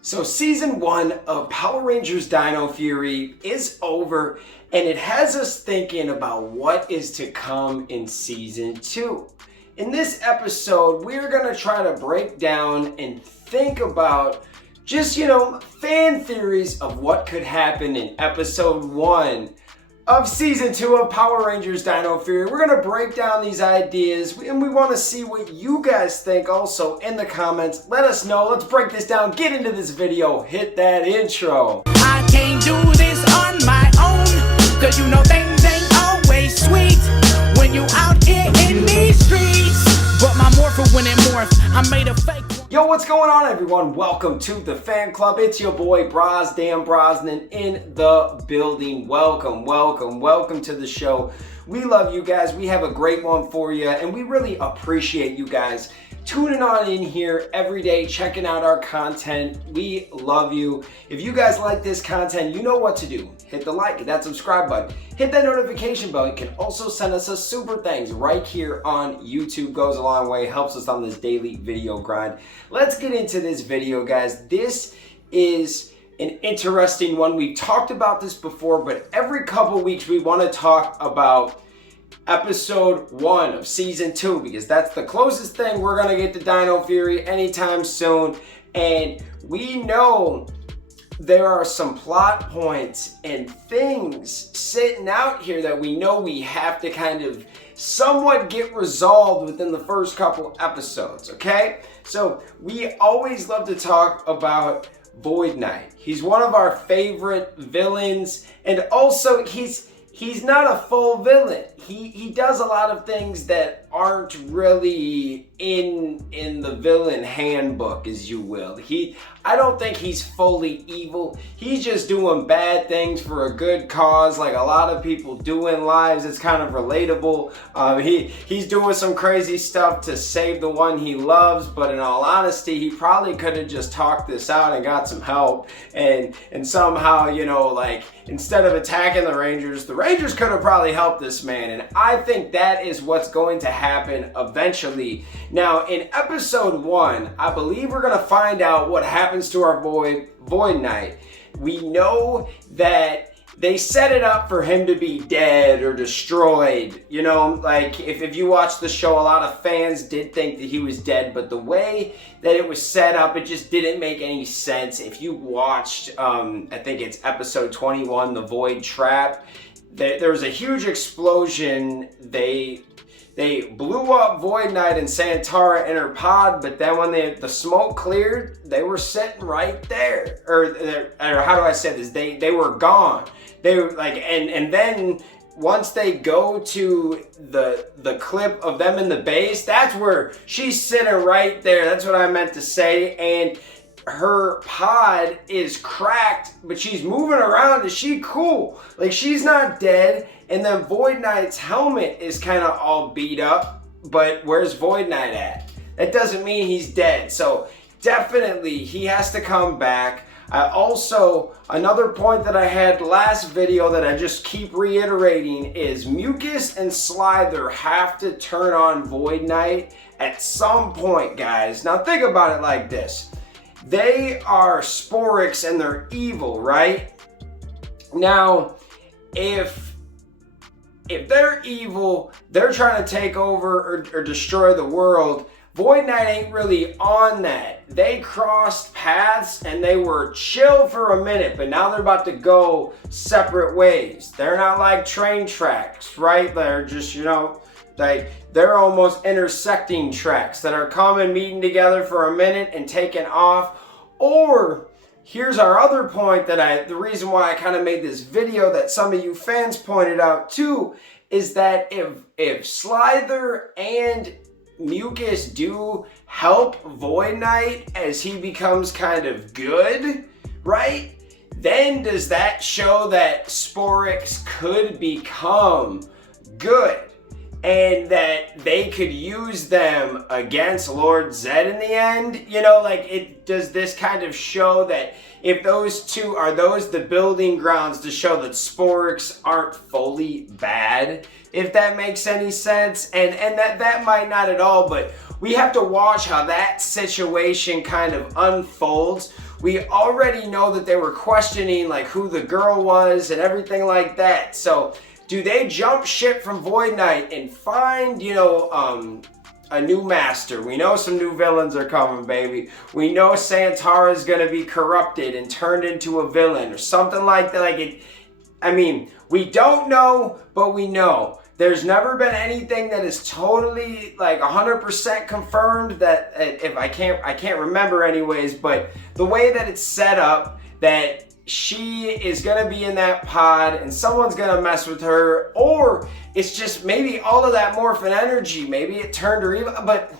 So season 1 of Power Rangers Dino Fury is over, and it has us thinking about what is to come in season 2. In this episode, we're going to try to break down and think about just, fan theories of what could happen in episode 1 of season 2 of Power Rangers Dino Fury. We're going to break down these ideas, and we want to see what you guys think also in the comments. Let us know. Let's break this down. Get into this video. Hit that intro. I can't do this on my own, cause you know things ain't always sweet when you out here in these streets. But my morpher when it morph, I made a fake one. Yo, what's going on, everyone? Welcome to the fan club. It's your boy Dan Brosnan in the building. Welcome to the show. We love you guys. We have a great one for you, and we really appreciate you guys tuning on in here every day, checking out our content. We love you. If you guys like this content, you know what to do. Hit the like, hit that subscribe button, hit that notification bell. You can also send us a super thanks right here on YouTube. Goes a long way, helps us on this daily video grind. Let's get into this video, guys. This is an interesting one. We've talked about this before, but every couple weeks we want to talk about episode 1 of season 2 because that's the closest thing we're gonna get to Dino Fury anytime soon. And we know there are some plot points and things sitting out here that we know we have to kind of somewhat get resolved within the first couple episodes, okay? So we always love to talk about Void Knight. He's one of our favorite villains, and also he's not a full villain. He does a lot of things that aren't really in the villain handbook, as you will. I don't think he's fully evil. He's just doing bad things for a good cause, like a lot of people do in lives. It's kind of relatable. He's doing some crazy stuff to save the one he loves, but in all honesty, he probably could have just talked this out and got some help, and somehow, instead of attacking the Rangers could have probably helped this man, and I think that is what's going to happen eventually. Now, in episode 1, I believe we're going to find out what happens to our boy Void Knight. We know that they set it up for him to be dead or destroyed. If you watch the show, a lot of fans did think that he was dead, but the way that it was set up, it just didn't make any sense. If you watched, I think it's episode 21, The Void Trap, there was a huge explosion. They blew up Void Knight and Santara in her pod, but then when the smoke cleared, they were sitting right there. Or how do I say this? They were gone. They were and then once they go to the clip of them in the base, that's where she's sitting right there. That's what I meant to say. And her pod is cracked, but she's moving around. Is she cool? She's not dead. And then Void Knight's helmet is kind of all beat up, but where's Void Knight at? That doesn't mean he's dead. So definitely he has to come back. Another point that I had last video that I just keep reiterating is Mucus and Slither have to turn on Void Knight at some point, guys. Now think about it like this. They are Sporix and they're evil, right? Now, if they're evil, they're trying to take over or destroy the world. Void Knight ain't really on that. They crossed paths and they were chill for a minute, but now they're about to go separate ways. They're not like train tracks, right? They're just, they're almost intersecting tracks that are coming, meeting together for a minute and taking off. Or here's our other point the reason why I kind of made this video that some of you fans pointed out too, is that if Slither and Mucus do help Void Knight as he becomes kind of good, right? Then does that show that Sporix could become good and that they could use them against Lord Zed in the end? Does this kind of show that if those two are the building grounds to show that Sporix aren't fully bad, if that makes any sense? And that might not at all, but we have to watch how that situation kind of unfolds. We already know that they were questioning like who the girl was and everything like that. So do they jump ship from Void Knight and find, a new master? We know some new villains are coming, baby. We know Santara's gonna be corrupted and turned into a villain or something like that. We don't know, but we know. There's never been anything that is totally like 100% confirmed that if I can't remember anyways, but the way that it's set up that she is gonna be in that pod and someone's gonna mess with her, or it's just maybe all of that morphin energy, maybe it turned her evil, but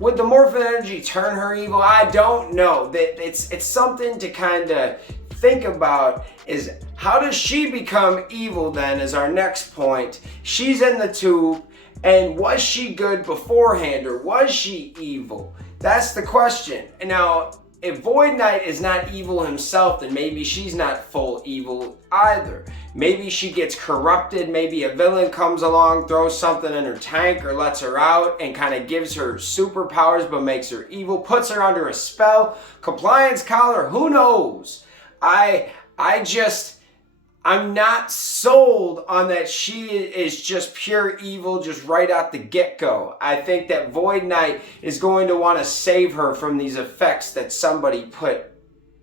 would the morphin energy turn her evil? I don't know. That it's something to kind of think about, is how does she become evil then is our next point. She's in the tube, and was she good beforehand or was she evil? That's the question. And now, if Void Knight is not evil himself, then maybe she's not full evil either. Maybe she gets corrupted, maybe a villain comes along, throws something in her tank or lets her out and kind of gives her superpowers but makes her evil, puts her under a spell, compliance collar, who knows? I'm not sold on that she is just pure evil just right out the get-go. I think that Void Knight is going to want to save her from these effects that somebody put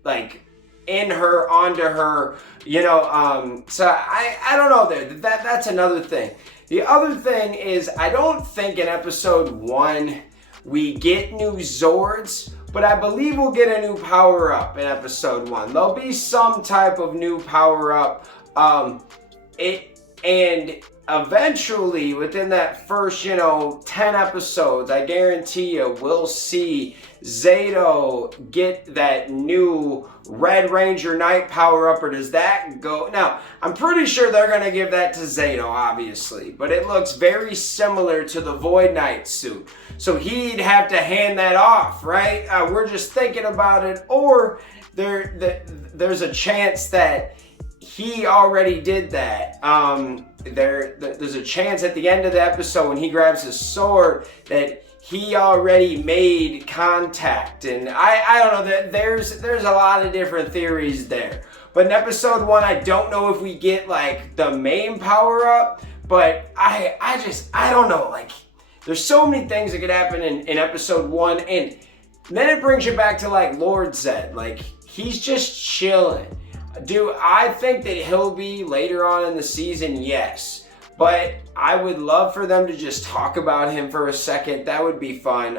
like in her, onto her, so I don't know there. That's another thing. The other thing is, I don't think in episode 1 we get new Zords, but I believe we'll get a new power-up in episode 1. There'll be some type of new power-up. And eventually, within that first, 10 episodes, I guarantee you, we'll see Zato get that new Red Ranger Knight power-up, or does that go? Now, I'm pretty sure they're going to give that to Zato, obviously, but it looks very similar to the Void Knight suit. So he'd have to hand that off, right? We're just thinking about it, or there's a chance that he already did that. There's a chance at the end of the episode when he grabs his sword that he already made contact, and I don't know. There's a lot of different theories there. But in episode 1, I don't know if we get like the main power up, but I don't know. Like, there's so many things that could happen in episode 1, and then it brings you back to like Lord Zed. Like, he's just chilling. Do I think that he'll be later on in the season? Yes. But I would love for them to just talk about him for a second. That would be fun.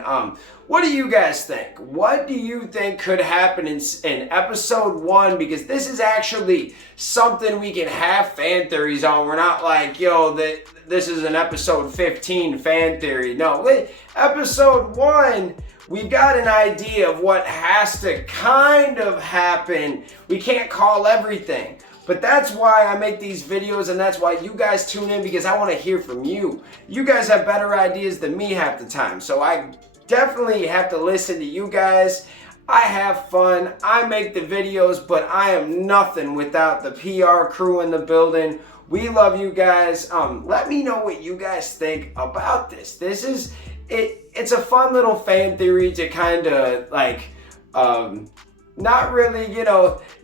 What do you guys think? What do you think could happen in episode 1? Because this is actually something we can have fan theories on. We're not like, this is an episode 15 fan theory. No, episode 1, we've got an idea of what has to kind of happen. We can't call everything. But that's why I make these videos, and that's why you guys tune in, because I want to hear from you. You guys have better ideas than me half the time. So I definitely have to listen to you guys. I have fun. I make the videos, but I am nothing without the PR crew in the building. We love you guys. Let me know what you guys think about this. This is it's a fun little fan theory to kind of like not really,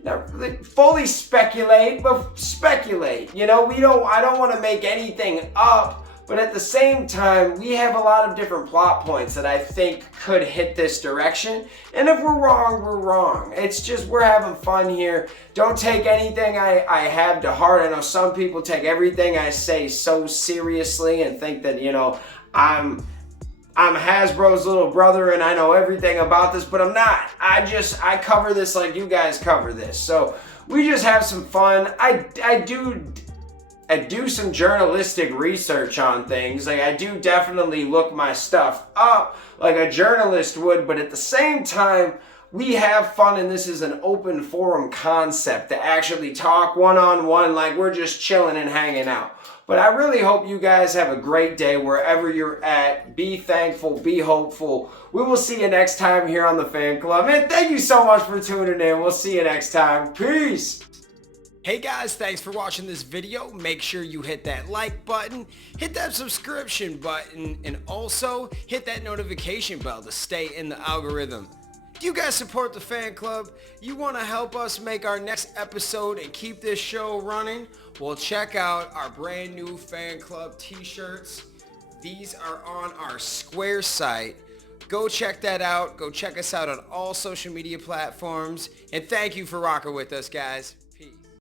not really fully speculate, but speculate. I don't want to make anything up, but at the same time, we have a lot of different plot points that I think could hit this direction. And if we're wrong, we're wrong. It's just, we're having fun here. Don't take anything I have to heart. I know some people take everything I say so seriously and think that, I'm Hasbro's little brother and I know everything about this, but I'm not. I cover this like you guys cover this. So we just have some fun. I do some journalistic research on things. Like, I do definitely look my stuff up like a journalist would, but at the same time, we have fun, and this is an open forum concept to actually talk one-on-one like we're just chilling and hanging out. But I really hope you guys have a great day wherever you're at. Be thankful, be hopeful. We will see you next time here on the Fan Club. Man, thank you so much for tuning in. We'll see you next time. Peace. Hey guys, thanks for watching this video. Make sure you hit that like button, hit that subscription button, and also hit that notification bell to stay in the algorithm. You guys support the fan club? You want to help us make our next episode and keep this show running? Well, check out our brand new fan club t-shirts. These are on our Square site. Go check that out. Go check us out on all social media platforms. And thank you for rocking with us, guys.